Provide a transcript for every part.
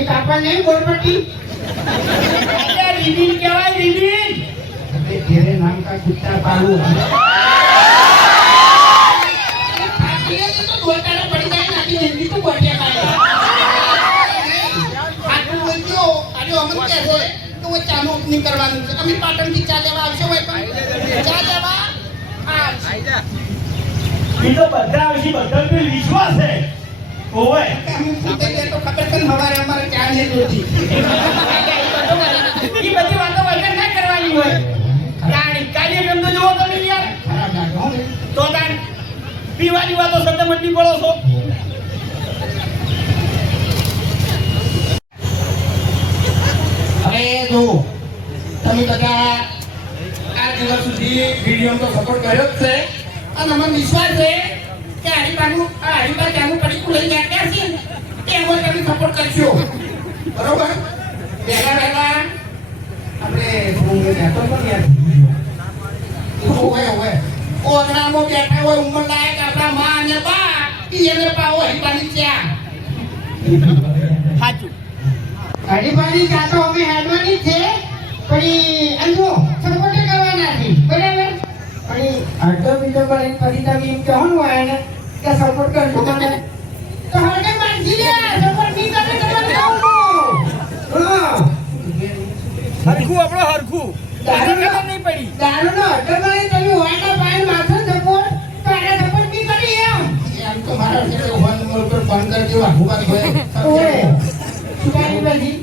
સરપંચ નહીં બોરપટ્ટી રીબીન કહેવાય રીબીન અરે નામ કા કુત્તા પાલુ ચાનું ઓપનિંગ કરવાનું છે અમે પાટણથી ચા લેવા આવશો હોય. પણ ચા લેવા આ બધા આવશે બધા વિશ્વાસ છે. ને અમારે ચા નહીં જોતી એ બધી ના કરવાની હોય કાણી કાર્યક્રમ તો જુઓ તમે. તો તાન પીવાની વાતો સતત મંડી પડો છો હવે જો, તમે બધા આ દિવસ સુધી વીડિયો તો સપોર્ટ કર્યો જ છે અને અમને વિશ્વાસ છે કે હરિભાનું આ હરિભા જાનું પડીકું લઈને આવ્યા છે તે અમે તમે સપોર્ટ કરશો બરોબર? પહેલા પહેલા આપણે હું કહેતો પણ યાર? હોય હોય? ઓગણામાં બેઠા હોય ઉંમર લાયક આપણા માં અને બા ઈ એને પાવો હરિભાની ચા સાચું. હરીફાની ચા તો અમે હેડવાની છે પણ પર ફરી તમે એમ કહેવાનું હોય એને કે સપોર્ટ કરજો મને. તો હરકે માનજી લે? સપોર્ટ નહીં કરે તો મને હરખું આપણો હરખું. દારૂ નહીં પડી. દારૂનો અડધો મને તમે વાયના પાય માથો સપોર્ટ તો આને સપોર્ટ નહીં કરી એમ. એમ તો મારા ઘરે ફોન નંબર પર ફોન કરજો આખું ઓય શું કાંઈ બધી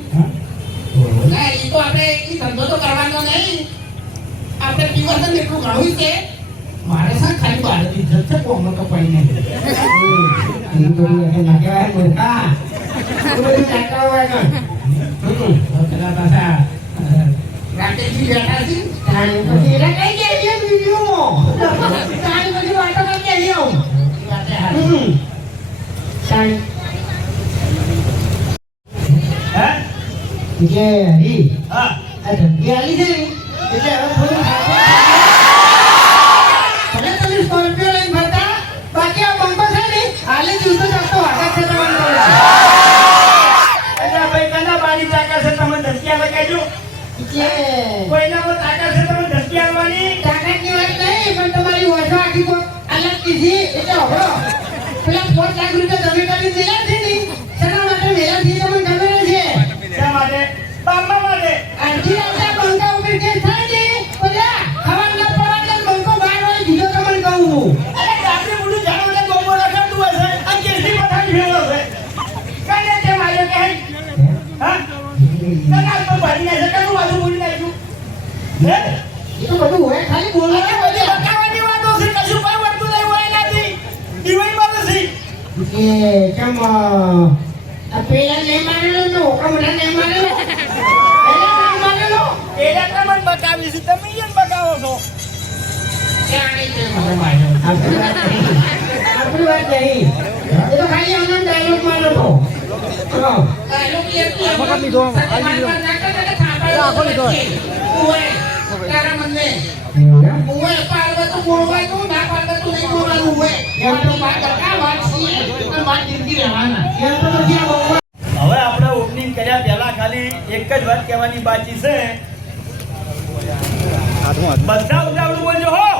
ના એ તો આપણે એ ધંધો તો કરવાનો નહીં. આપણે પીવર છે એટલું ઘણું છે. છે ને ખાલી ભારત ઇજ્જત છે કોમનો તો પડી નહીં એમ તો એ લાગ્યા મૂર્ખા એ બધું નાટક હોય ને હમ. તો પેલા પાછા અ, રાકેશજી બેઠા છે તાણી પછી એને કઈ દે છે વિડીયોમાં તાણી બધી વાતો કરી દે છે હું. એ વાતે હારી. હમ. તાણી હે જે હરી હા આ ધમકી આલી છે ને એટલે હવે થોડું જે કોઈના પર તાકાત છે તમે આલવાની તાકાતની વાત નહીં પણ તમારી ઓછો આખી કોઈ અલગ કીધી. એટલે હબળો પેલા પાંચ લાખ રૂપિયા હે? એ તો બધું હોય ખાલી બોલો બધી હકાવાની વાતો છે કશું કોઈ નહીં હોય એનાથી. દિવાળીમાં તો સી કેમ આ પેલા નહીં મારેલો ને ઓકમડા નહીં મારેલો પેલા નહીં મારેલો એના તમને બતાવી છે તમે ઈયન બતાવો છો. આપણી વાત નહીં. આપણી વાત નહીં એ તો ખાલી આનંદ ડાયલોગ મારો તો ડાયલોગ એ હતી, એમાં હવે આપણે ઓપનિંગ કર્યા પહેલા ખાલી એક જ વાત કહેવાની બાકી છે. બધા ઉતાવળું બોલજો હો.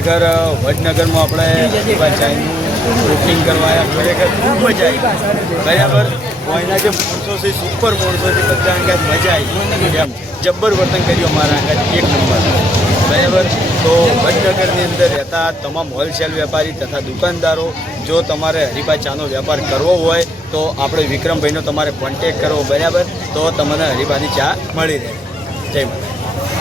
ખરેખર વડનગરમાં આપણે હરીફા ચાઈનું બુકિંગ કરવા આવ્યા. ખરેખર ખૂબ મજા આવી. બરાબર? અહીંના જે માણસો છે સુપર માણસો છે, બધા અંગાત મજા આવી. એમ? જબ્બર વર્તન કર્યું અમારા અંગાત એક નંબર. બરાબર? તો વડનગરની અંદર રહેતા તમામ હોલસેલ વેપારી તથા દુકાનદારો, જો તમારે હરિભાઈ ચાનો વેપાર કરવો હોય, તો આપણે વિક્રમભાઈનો તમારે કોન્ટેક કરવો. બરાબર? તો તમને હરીફાની ચા મળી રહે. જય માતા